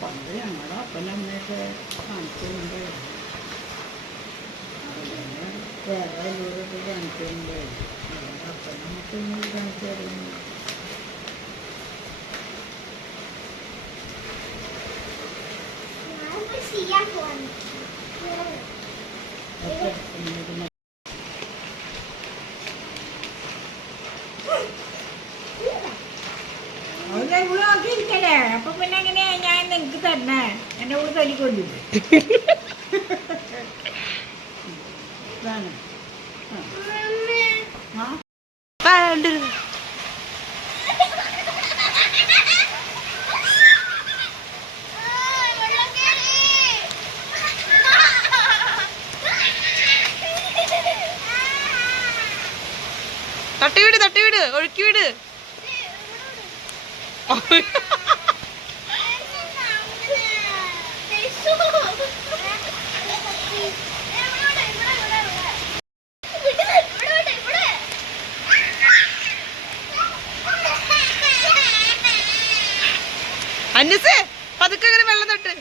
പണ്ട് ഞങ്ങളുടെ അപ്പനമ്മയൊക്കെ കാണിക്കുന്നുണ്ട്. വേറെ എല്ലാവരൊക്കെ കാണിക്കുന്നുണ്ട്. ഞങ്ങളുടെ അപ്പനമ്മക്ക് കാണിച്ചു തരുന്നു. നോക്കിയിരിക്കല്ലേ, അപ്പൊ പിന്നെ എങ്ങനെയാ ഞാൻ നിനക്ക് തരണേ? എന്റെ കൂടെ തല്ലിക്കൊണ്ടില്ലേ? തട്ടിവിട് തട്ടിവിട്, ഒഴുക്കി വിട്. അന്നസേ പതുക്കെ വെള്ളം തട്ട്.